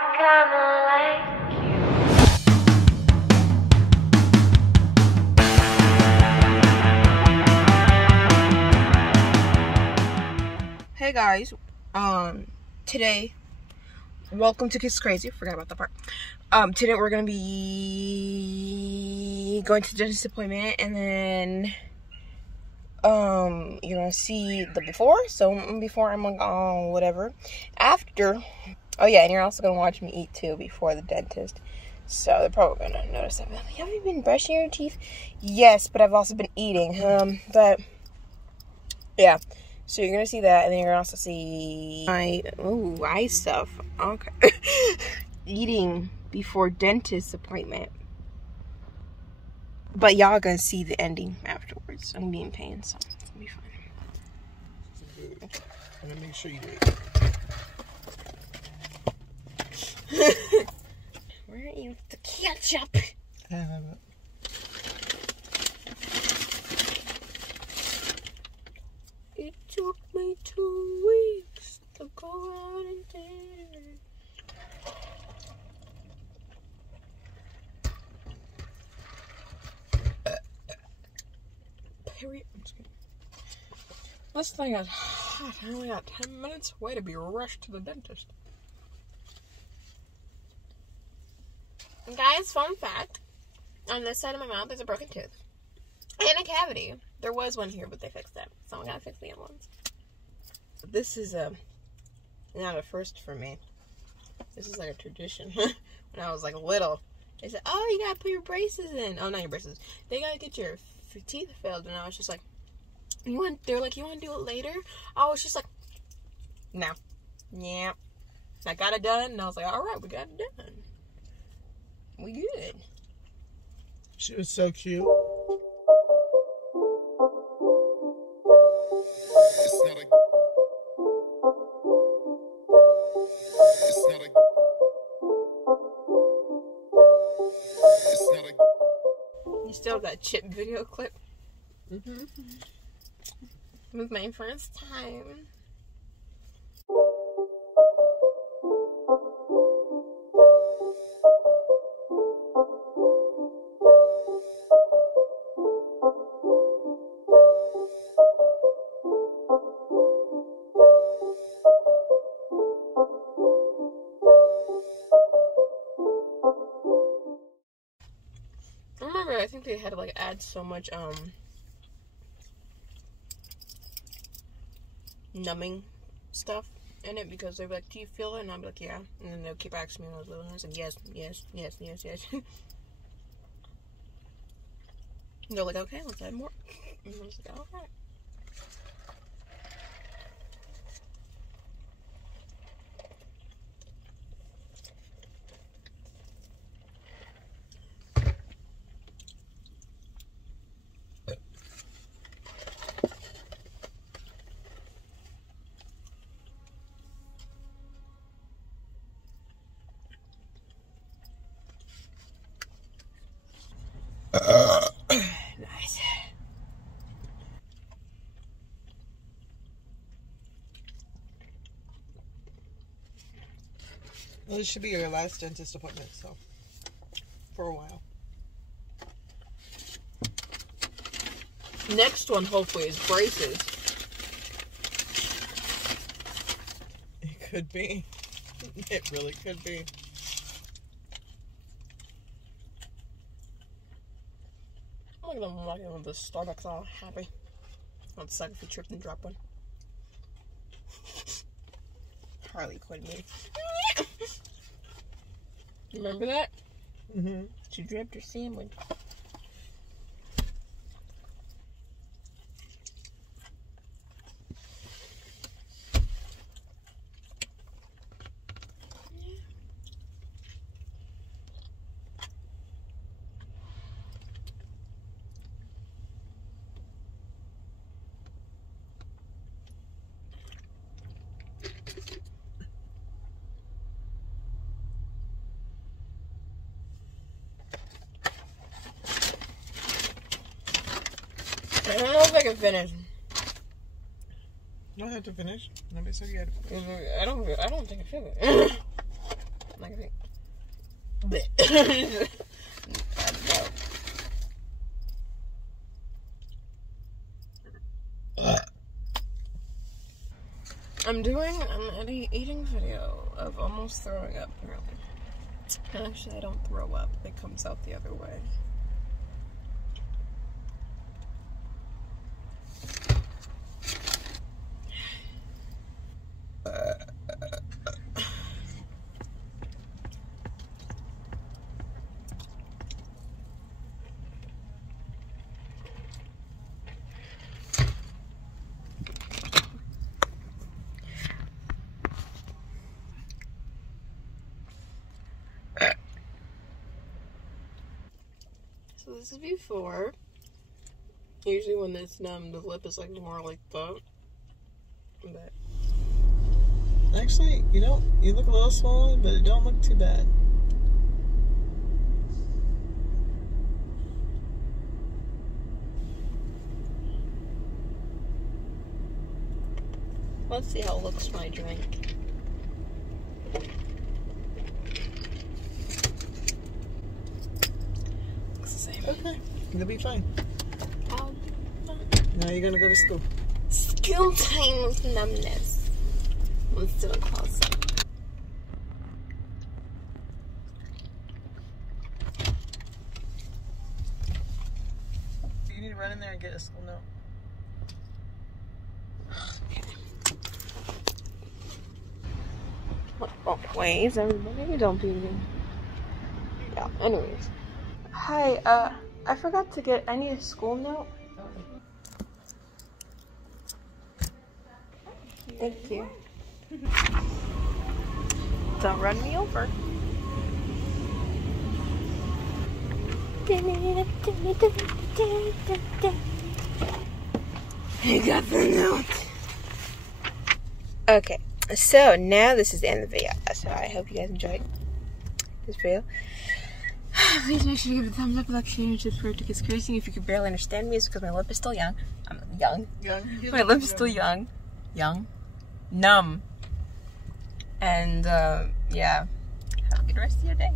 Hey guys, today, welcome to Kiss Crazy. Forgot about that part. Today we're gonna be going to the dentist appointment, and then you're gonna see the before. So before, I'm like, oh, whatever. After, oh yeah, and you're also gonna watch me eat too before the dentist. So they're probably gonna notice that. Have you been brushing your teeth? Yes, but I've also been eating. But yeah. So you're gonna see that, and then you're gonna also see my eye stuff. Okay. Eating before dentist appointment. But y'all gonna see the ending afterwards. I'm being pain, so it's gonna be fun. I'm gonna make sure you do it. Where are you with the ketchup? I have it. It took me 2 weeks to go out and date. Period. This thing is hot. I only got 10 minutes away to be rushed to the dentist. Guys, fun fact. On this side of my mouth, there's a broken tooth. And a cavity. There was one here, but they fixed it. So I gotta fix the other ones. This is not a first for me. This is like a tradition. When I was like little, they said, "Oh, you gotta put your braces in." Oh, not your braces. They gotta get your teeth filled. And I was just like, They're like, "You want to do it later?" I was just like, "No, yeah." I got it done, and I was like, "All right, we got it done. We good." She was so cute. You still have that chip video clip? Mm-hmm. It was my first time. I think they had to like add so much numbing stuff in it, because they'd be like, "Do you feel it?" And I'd be like, "Yeah." And then they'll keep asking me when I was little, and I was like, "Yes, yes, yes, yes, yes." And they're like, "Okay, let's add more." And I was like, "All right." Nice. Well, this should be your last dentist appointment, so for a while. Next one, hopefully, is braces. It could be. It really could be. Look at them walking with the Starbucks all happy. I'd suck if you tripped and dropped one. Harley Quinn me. Remember that? Mm-hmm. She dropped her sandwich. I don't know if I can finish. You don't have to finish. Nobody said you had to finish. I don't think I should. Like, I'm doing an eating video of almost throwing up, apparently. Actually, I don't throw up. It comes out the other way. So this is before. Usually when it's numb, the lip is like more like that. But actually, you look a little swollen, but it don't look too bad. let's see how it looks when I drink. Looks the same. Okay, you'll be fine. I'll be fine. Now you're gonna go to school. School time with numbness. I'm still in class. You need to run in there and get a school note. What ways, everybody? Don't be. Yeah, anyways. Hi, I forgot to get. I need a school note. Thank you. Don't run me over. I got the note. Okay, so now this is the end of the video. So I hope you guys enjoyed this video. Please make sure to give it a thumbs up, like, share, and subscribe to Kisskrazy. If you can barely understand me, it's because my lip is still young. I'm young. My lip is still young. Numb. And yeah, have a good rest of your day.